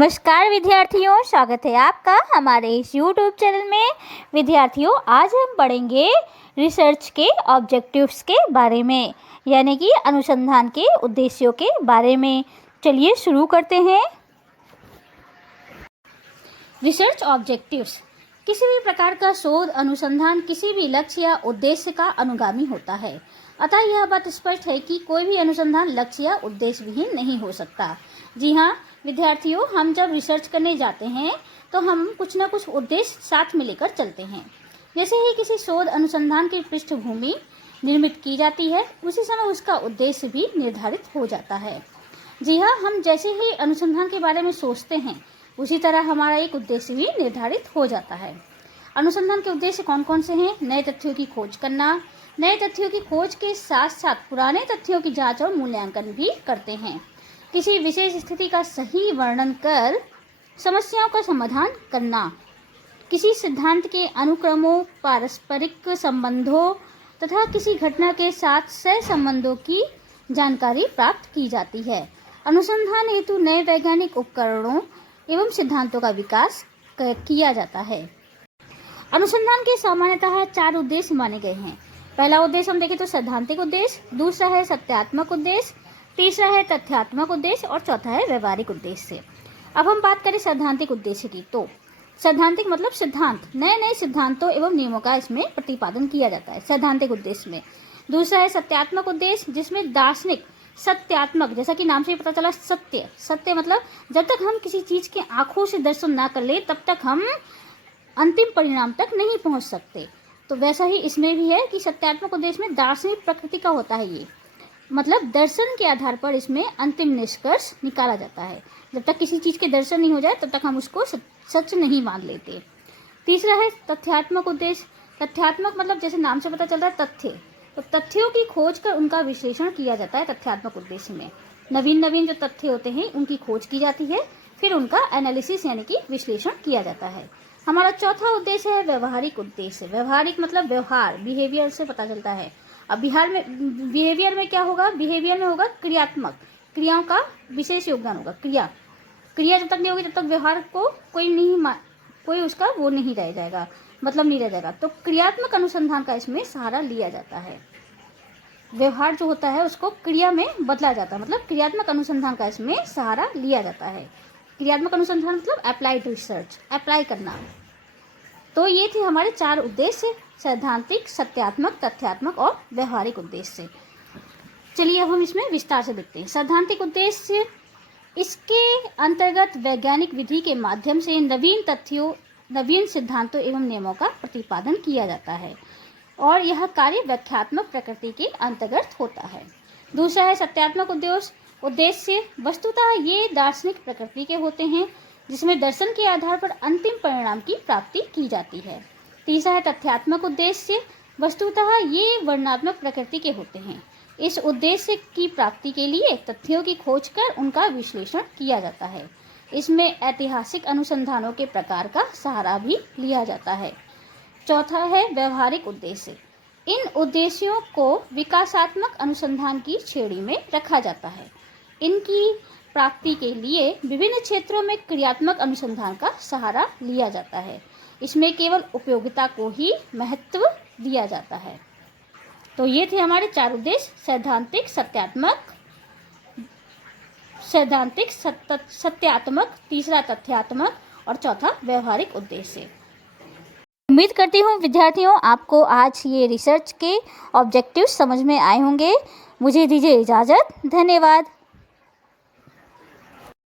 नमस्कार विद्यार्थियों, स्वागत है आपका हमारे इस YouTube चैनल में। विद्यार्थियों, आज हम पढ़ेंगे रिसर्च के ऑब्जेक्टिव्स के बारे में, यानी कि अनुसंधान के उद्देश्यों के बारे में। चलिए शुरू करते हैं। रिसर्च ऑब्जेक्टिव्स किसी भी प्रकार का शोध अनुसंधान किसी भी लक्ष्य या उद्देश्य का अनुगामी होता है। अतः यह बात स्पष्ट है कि कोई भी अनुसंधान लक्ष्य या उद्देश्य विहीन नहीं हो सकता। जी हाँ विद्यार्थियों, हम जब रिसर्च करने जाते हैं तो हम कुछ न कुछ उद्देश्य साथ में लेकर चलते हैं। जैसे ही किसी शोध अनुसंधान की पृष्ठभूमि निर्मित की जाती है, उसी समय उसका उद्देश्य भी निर्धारित हो जाता है। जी हाँ, हम जैसे ही अनुसंधान के बारे में सोचते हैं, उसी तरह हमारा एक उद्देश्य भी निर्धारित हो जाता है। अनुसंधान के उद्देश्य कौन कौन से हैं? नए तथ्यों की खोज करना, नए तथ्यों की खोज के साथ साथ पुराने तथ्यों की जांच और मूल्यांकन भी करते हैं। किसी विशेष स्थिति का सही वर्णन कर समस्याओं का समाधान करना, किसी सिद्धांत के अनुक्रमों, पारस्परिक संबंधों तथा किसी घटना के साथ सहसंबंधों की जानकारी प्राप्त की जाती है। अनुसंधान हेतु नए वैज्ञानिक उपकरणों एवं सिद्धांतों का विकास किया जाता है। अनुसंधान के सामान्यतः 4 उद्देश्य माने गए हैं। पहला उद्देश्य हम देखें तो सैद्धांतिक उद्देश्य, दूसरा है सत्यात्मक उद्देश्य, तीसरा है तथ्यात्मक उद्देश्य और चौथा है व्यवहारिक उद्देश्य। अब हम बात करें सैद्धांतिक उद्देश्य की, तो सैद्धांतिक मतलब सिद्धांत, नए नए सिद्धांतों एवं नियमों का इसमें प्रतिपादन किया जाता है सैद्धांतिक उद्देश्य में। दूसरा है सत्यात्मक उद्देश्य, जिसमें दार्शनिक सत्यात्मक, जैसा कि नाम से पता चला, सत्य मतलब जब तक हम किसी चीज के आंखों से दर्शन ना कर ले तब तक हम अंतिम परिणाम तक नहीं पहुंच सकते। तो वैसा ही इसमें भी है कि सत्यात्मक उद्देश्य में दार्शनिक प्रकृति का होता है। ये मतलब दर्शन के आधार पर इसमें अंतिम निष्कर्ष निकाला जाता है। जब तक किसी चीज के दर्शन नहीं हो जाए तब तक हम उसको सच नहीं मान लेते। तीसरा है तथ्यात्मक उद्देश्य। तथ्यात्मक मतलब जैसे नाम से पता चल रहा है तथ्य, तो तथ्यों की खोज कर उनका विश्लेषण किया जाता है। तथ्यात्मक उद्देश्य में नवीन नवीन जो तथ्य होते हैं उनकी खोज की जाती है, फिर उनका एनालिसिस यानी कि विश्लेषण किया जाता है। हमारा चौथा उद्देश्य है व्यवहारिक उद्देश्य। व्यवहारिक मतलब व्यवहार, बिहेवियर से पता चलता है। अब बिहेवियर में क्या होगा? बिहेवियर में होगा क्रियात्मक, क्रियाओं का विशेष योगदान होगा। क्रिया जब तक नहीं होगी तब तक व्यवहार को कोई उसका वो नहीं रह जाएगा, मतलब नहीं रह जाएगा। तो क्रियात्मक अनुसंधान का इसमें सहारा लिया जाता है। व्यवहार जो होता है उसको क्रिया में बदला जाता है, मतलब क्रियात्मक अनुसंधान का इसमें सहारा लिया जाता है। क्रियात्मक अनुसंधान मतलब अप्लाइड रिसर्च, अप्लाई करना। तो ये थे हमारे 4 उद्देश्य, सैद्धांतिक, सत्यात्मक, तथ्यात्मक और व्यवहारिक उद्देश्य। चलिए अब हम इसमें विस्तार से देखते हैं। सैद्धांतिक उद्देश्य, इसके अंतर्गत वैज्ञानिक विधि के माध्यम से नवीन तथ्यों, नवीन सिद्धांतों एवं नियमों का प्रतिपादन किया जाता है और यह कार्य व्याख्यात्मक प्रकृति के अंतर्गत होता है। दूसरा है सत्यात्मक उद्देश्य, वस्तुतः ये दार्शनिक प्रकृति के होते हैं, जिसमें दर्शन के आधार पर अंतिम परिणाम की प्राप्ति की जाती है। तीसरा है तथ्यात्मक उद्देश्य, वस्तुतः ये वर्णनात्मक प्रकृति के होते हैं। इस उद्देश्य की प्राप्ति के लिए तथ्यों की खोज कर उनका विश्लेषण किया जाता है। इसमें ऐतिहासिक अनुसंधानों के प्रकार का सहारा भी लिया जाता है। चौथा है व्यवहारिक उद्देश्य। इन उद्देश्यों को विकासात्मक अनुसंधान की श्रेणी में रखा जाता है। इनकी प्राप्ति के लिए विभिन्न क्षेत्रों में क्रियात्मक अनुसंधान का सहारा लिया जाता है। इसमें केवल उपयोगिता को ही महत्व दिया जाता है। तो ये थे हमारे 4 उद्देश्य, सैद्धांतिक, सत्यात्मक, तीसरा तथ्यात्मक और चौथा व्यवहारिक उद्देश्य। उम्मीद करती हूँ विद्यार्थियों आपको आज ये रिसर्च के ऑब्जेक्टिव्स समझ में आए होंगे। मुझे दीजिए इजाज़त। धन्यवाद।